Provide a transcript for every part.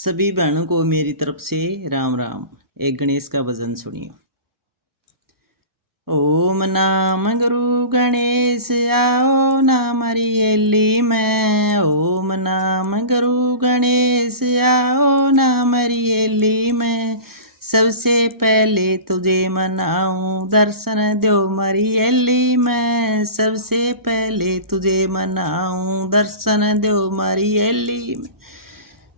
सभी बहनों को मेरी तरफ से राम राम। एक गणेश का भजन सुनियो। ओम नाम गुरु गणेश आओ नाम रियली मैं। ओम नाम गुरु गणेश आओ नाम रियली मैं। सबसे पहले तुझे मनाऊं दर्शन दो मरियली मैं। सबसे पहले तुझे मनाऊं दर्शन दो मरियली मैं।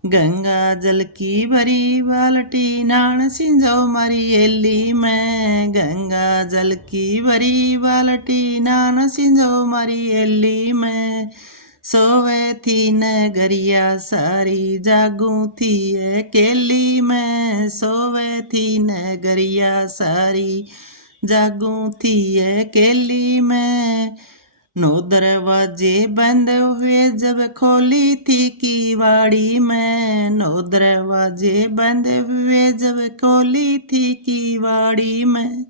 गंगा जल की भरी बाल्टी नाण सिंजो मरियली मैं। गंगा जल की भरी बाल्टी नाण सिंजो मरियली मैं। सोवे थी नगरिया सारी जागू थी अकेली मैं। सोवे थी नगरिया सारी जागू थी अकेली मैं। 9 दरवाजे बंद हुए जब खोली थी किवाड़ी मैं। 9 दरवाजे बंद हुए जब खोली थी किवाड़ी में।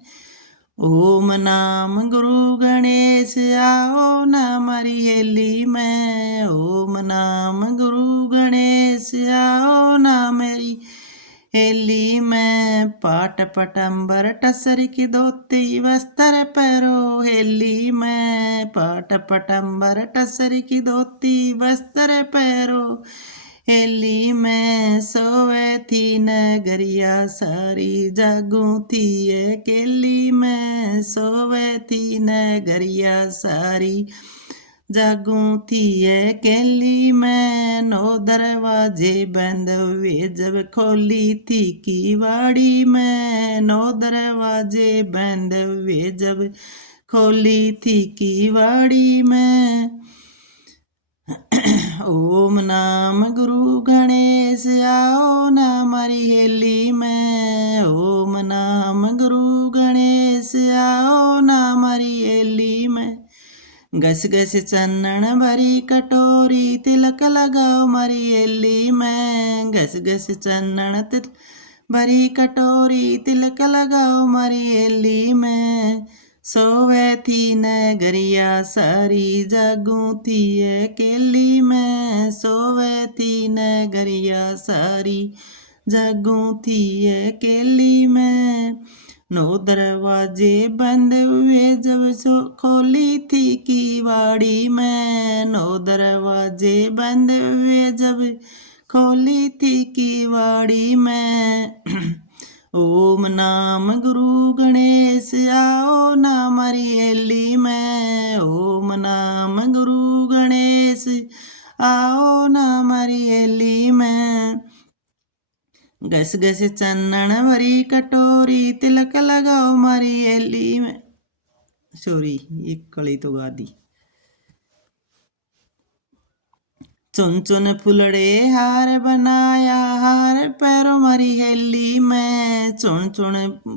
ओम नाम गुरु गणेश आओ नाम रियली मैं। ओम नाम गुरु गणेश आओ नाम हेली मैं। पाट पटंबर टसर की धोती वस्त्र पहरो हेली मैं। पाट पटंबर टसर की धोती वस्त्र पहरो हेली मैं। सोवे थी नगरिया सारी जागू थी अकेली मैं। सोवे थी नगरिया सारी जागू थी अकेली मैं। 9 दरवाजे बंद हुए जब खोली थी किवाड़ी मैं। 9 दरवाजे बंद हुए जब खोली थी किवाड़ी में। ओम नाम गुरु गणेश आओ नाम रियली मैं। ओम नाम गुरु गणेश आओ नाम रियली मैं। घस घस चन्नन भरी कटोरी तिलक लगाओ मरियली मैं। घस घस चन्नन भरी कटोरी तिलक लगाओ मरियली मैं। सोवे थी नगरिया सारी जागू थी अकेली मैं। सोवे थी नगरिया सारी जागू थी अकेली मैं। 9 दरवाजे बंद हुए जब खोली थी किवाड़ी मैं। 9 दरवाजे बंद हुए जब खोली थी किवाड़ी में। ओम नाम गुरु गणेश आओ नाम रियली मैं। ओम नाम गुरु गणेश आओ नाम रियली मैं। घस घस चन्नन भरी कटोरी तिलक लगाओ मरियली में। सॉरी, एक कड़ी तो गा दी। चुन चुन फुलड़े हार बनाया हार पैरों मरियली मैं। चुन चुन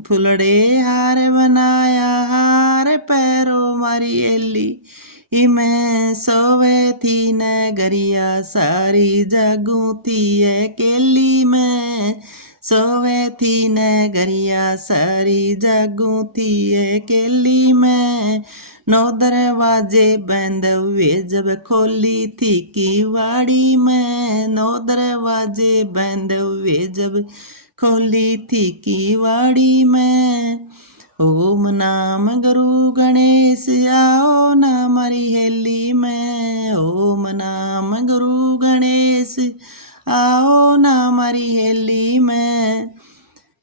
फुलड़े हार बनाया हार पैरों मरियली मैं। सोवे थी नगरिया सारी जागू थी अकेली मैं। सोवे थी नगरिया सारी जागू थी अकेली मैं। 9 दरवाजे बंद हुए जब खोली थी किवाड़ी मैं। 9 दरवाजे बंद हुए जब खोली थी किवाड़ी में। ओम नाम गुरु गणेश आओ नाम रियली मैं। ओम नाम गुरु गणेश आओ नाम रियली मैं।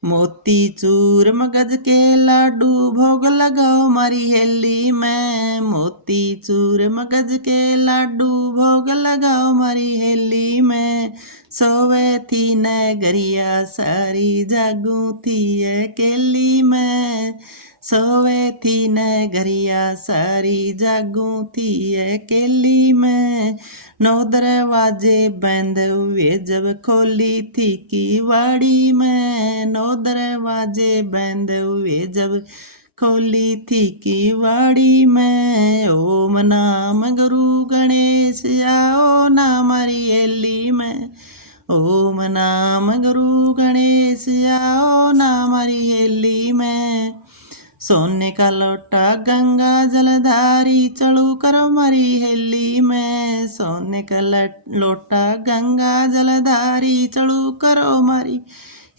मोती चूर मगज के लाडू भोग लगाओ मरियली मैं। मोती चूर मगज के लाडू भोग लगाओ मरियली मैं। सोवे थी नगरिया सारी जागू थी अकेली मैं। सोवे थी नगरिया सारी जागू थी अकेली मैं। 9 दरवाजे बंद हुए जब खोली थी किवाड़ी मैं। 9 दरवाजे बंद हुए जब खोली थी किवाड़ी में। ओम नाम गुरु गणेश आओ नाम रियली मैं। ओम नाम गुरु गणेश आओ नाम रियली मैं। सोने का लोटा गंगा जलधारी चलू करो मरी हेली में। सोने का लोटा गंगा जलधारी चलू करो मरी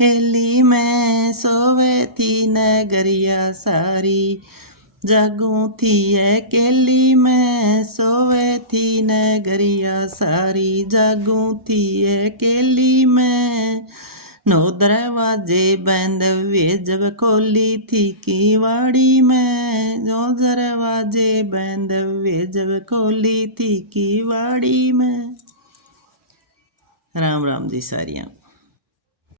हेली में। सोवे थी नगरिया सारी जागू थी अकेली में। सोवे थी नगरिया सारी जागू थी अकेली में। नौ दरवाजे बंद हुए जब खोली थी किवाड़ी में। नौ दरवाजे बंद हुए जब खोली थी किवाड़ी में। राम राम जी सारियां।